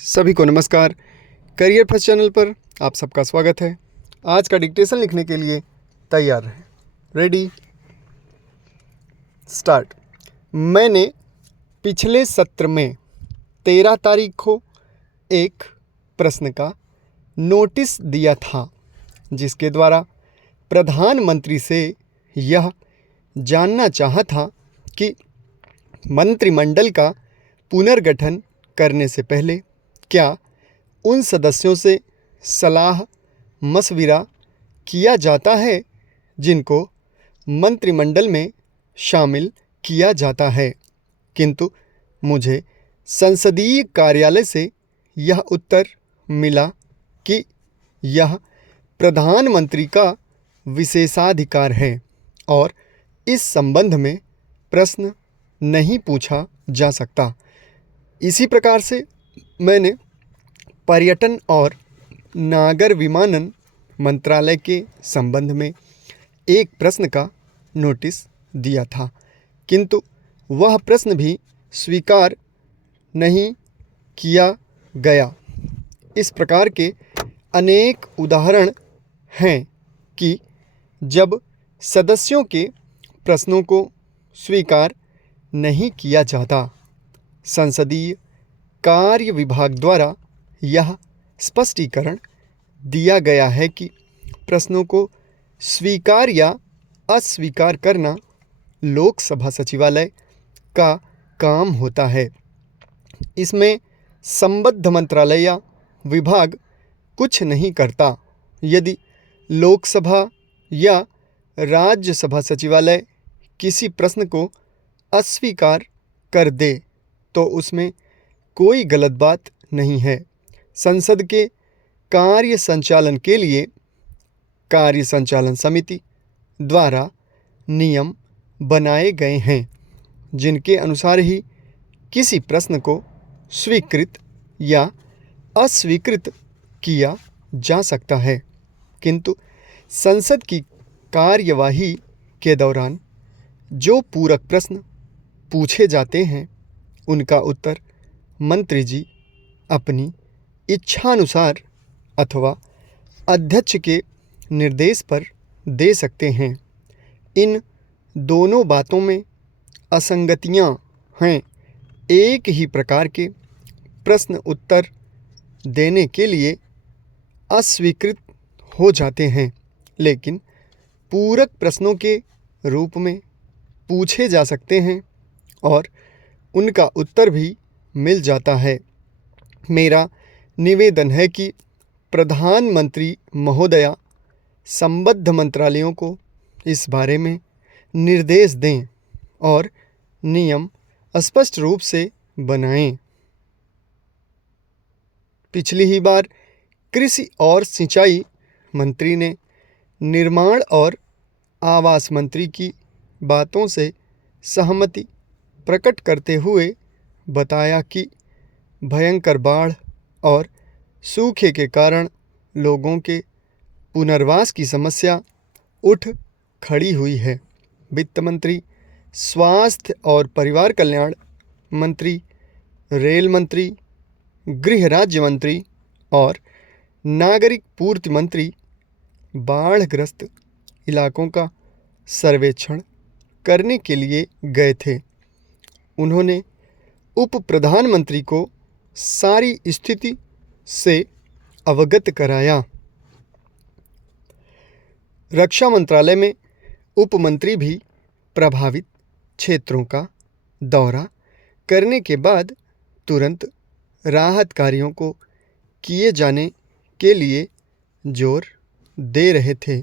सभी को नमस्कार। करियर फर्स्ट चैनल पर आप सबका स्वागत है। आज का डिक्टेशन लिखने के लिए तैयार रहें। Ready, start. मैंने पिछले सत्र में 13 तारीख को एक प्रश्न का नोटिस दिया था, जिसके द्वारा प्रधानमंत्री से यह जानना चाहा था कि मंत्रिमंडल का पुनर्गठन करने से पहले क्या उन सदस्यों से सलाह मशविरा किया जाता है जिनको मंत्रिमंडल में शामिल किया जाता है। किंतु मुझे संसदीय कार्यालय से यह उत्तर मिला कि यह प्रधानमंत्री का विशेषाधिकार है और इस संबंध में प्रश्न नहीं पूछा जा सकता। इसी प्रकार से मैंने पर्यटन और नागर विमानन मंत्रालय के संबंध में एक प्रश्न का नोटिस दिया था, किंतु वह प्रश्न भी स्वीकार नहीं किया गया। इस प्रकार के अनेक उदाहरण हैं कि जब सदस्यों के प्रश्नों को स्वीकार नहीं किया जाता। संसदीय कार्य विभाग द्वारा यह स्पष्टीकरण दिया गया है कि प्रश्नों को स्वीकार या अस्वीकार करना लोकसभा सचिवालय का काम होता है। इसमें संबद्ध मंत्रालय या विभाग कुछ नहीं करता। यदि लोकसभा या राज्यसभा सचिवालय किसी प्रश्न को अस्वीकार कर दे तो उसमें कोई गलत बात नहीं है। संसद के कार्य संचालन के लिए कार्य संचालन समिति द्वारा नियम बनाए गए हैं, जिनके अनुसार ही किसी प्रश्न को स्वीकृत या अस्वीकृत किया जा सकता है। किंतु संसद की कार्यवाही के दौरान जो पूरक प्रश्न पूछे जाते हैं, उनका उत्तर मंत्री जी अपनी इच्छानुसार अथवा अध्यक्ष के निर्देश पर दे सकते हैं। इन दोनों बातों में असंगतियां हैं। एक ही प्रकार के प्रश्न उत्तर देने के लिए अस्वीकृत हो जाते हैं, लेकिन पूरक प्रश्नों के रूप में पूछे जा सकते हैं और उनका उत्तर भी मिल जाता है। मेरा निवेदन है कि प्रधानमंत्री महोदया संबद्ध मंत्रालयों को इस बारे में निर्देश दें और नियम स्पष्ट रूप से बनाएं। पिछली ही बार कृषि और सिंचाई मंत्री ने निर्माण और आवास मंत्री की बातों से सहमति प्रकट करते हुए बताया कि भयंकर बाढ़ और सूखे के कारण लोगों के पुनर्वास की समस्या उठ खड़ी हुई है। वित्त मंत्री, स्वास्थ्य और परिवार कल्याण मंत्री, रेल मंत्री, गृह राज्य मंत्री और नागरिक पूर्ति मंत्री बाढ़ग्रस्त इलाकों का सर्वेक्षण करने के लिए गए थे। उन्होंने उप प्रधानमंत्री को सारी स्थिति से अवगत कराया। रक्षा मंत्रालय में उप मंत्री भी प्रभावित क्षेत्रों का दौरा करने के बाद तुरंत राहत कार्यों को किए जाने के लिए जोर दे रहे थे।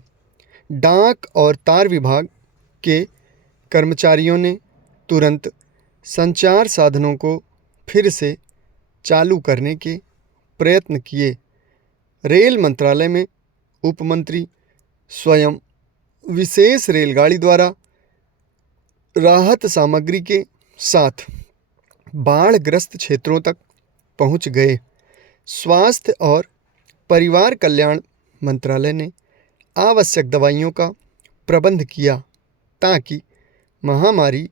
डाक और तार विभाग के कर्मचारियों ने तुरंत संचार साधनों को फिर से चालू करने के प्रयत्न किए। रेल मंत्रालय में उप मंत्री स्वयं विशेष रेलगाड़ी द्वारा राहत सामग्री के साथ बाढ़ग्रस्त क्षेत्रों तक पहुंच गए। स्वास्थ्य और परिवार कल्याण मंत्रालय ने आवश्यक दवाइयों का प्रबंध किया ताकि महामारी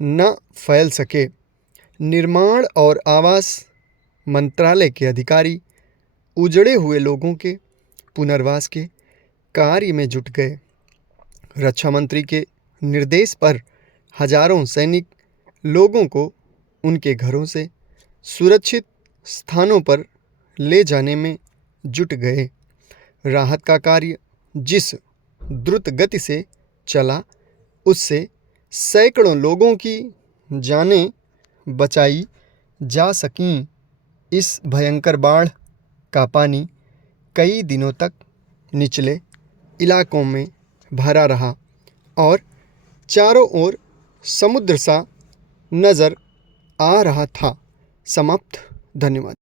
न फैल सके। निर्माण और आवास मंत्रालय के अधिकारी उजड़े हुए लोगों के पुनर्वास के कार्य में जुट गए। रक्षा मंत्री के निर्देश पर हजारों सैनिक लोगों को उनके घरों से सुरक्षित स्थानों पर ले जाने में जुट गए। राहत का कार्य जिस द्रुत गति से चला, उससे सैकड़ों लोगों की जानें बचाई जा सकीं। इस भयंकर बाढ़ का पानी कई दिनों तक निचले इलाकों में भरा रहा और चारों ओर समुद्र सा नजर आ रहा था। समाप्त। धन्यवाद।